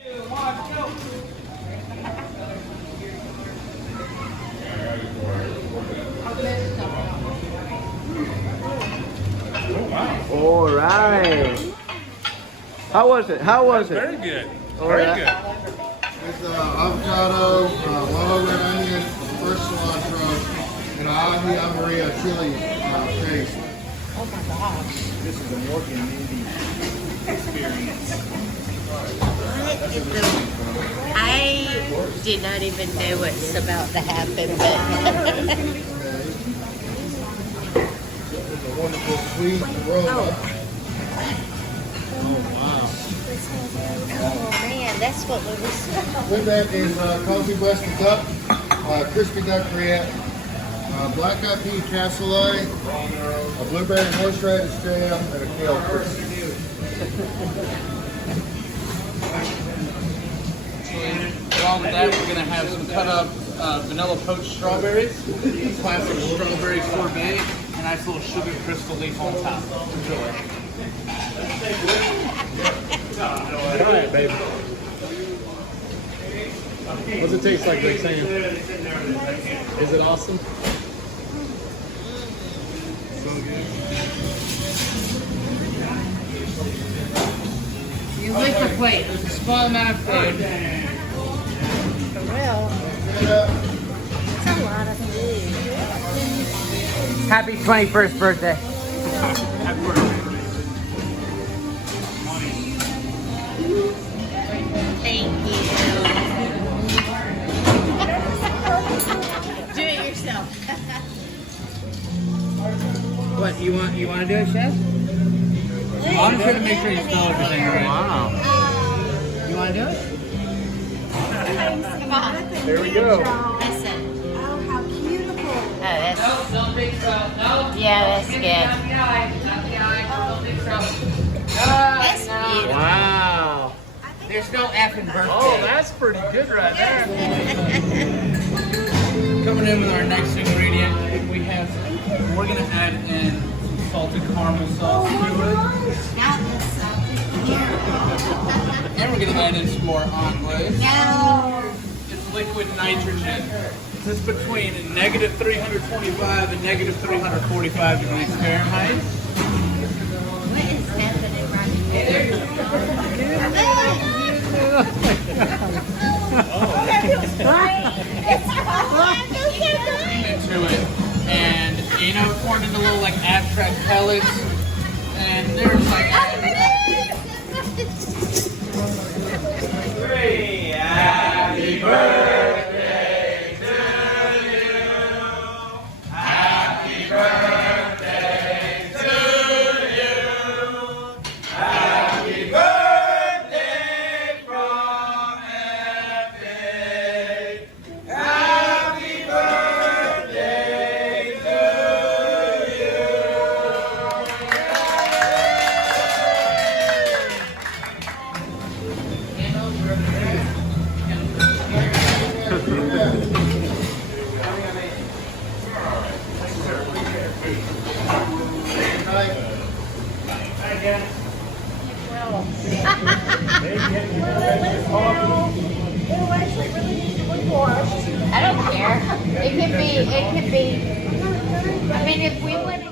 All right. How was it? How was it? Very good. Very good. It's avocado, yellow red onion, fresh cilantro, and ahi amarillo chili paste. Oh my gosh. This is a Yorkie indie experience. I did not even know what's about to happen, but It's a wonderful sweet aroma. oh man, that's what we was. With that is coffee breasted duck, crispy duck rillette, black eyed pea cassoulet, a blueberry horseradish jam, and a kale crisp. Along with that, we're going to have some cut up vanilla poached strawberries, classic strawberry sorbet, and a nice little sugar crystal leaf on top. Enjoy. Try it, baby. What's it taste like, Big Sam? Is it awesome? So good. You lick your plate. There's a small amount of food. For real. It's a lot of food. Happy 21st birthday. Happy birthday. Thank you. Do it yourself. What, you want to do it, Chef? I'm just going to make sure you spell everything right. Wow. You want to do it? Come on. There we go. Listen. Oh, how beautiful. Oh, that's, Don't think so. No. yeah, that's good. That's beautiful. Wow. There's no effing birthday. Oh, that's pretty good right there. Coming in with our next ingredient, we're going to add in salted caramel sauce to it. And we're going to add in some more anglaise. No. It's liquid nitrogen. This is between negative 325 and negative 345 degrees Fahrenheit. What is happening right here? Into it. And, you know, it formed into little, like, abstract pellets. And there's, like... Happy birthday to you. Happy birthday to you. Happy birthday from Epic. Happy birthday to I don't care. It could be, I mean, if we would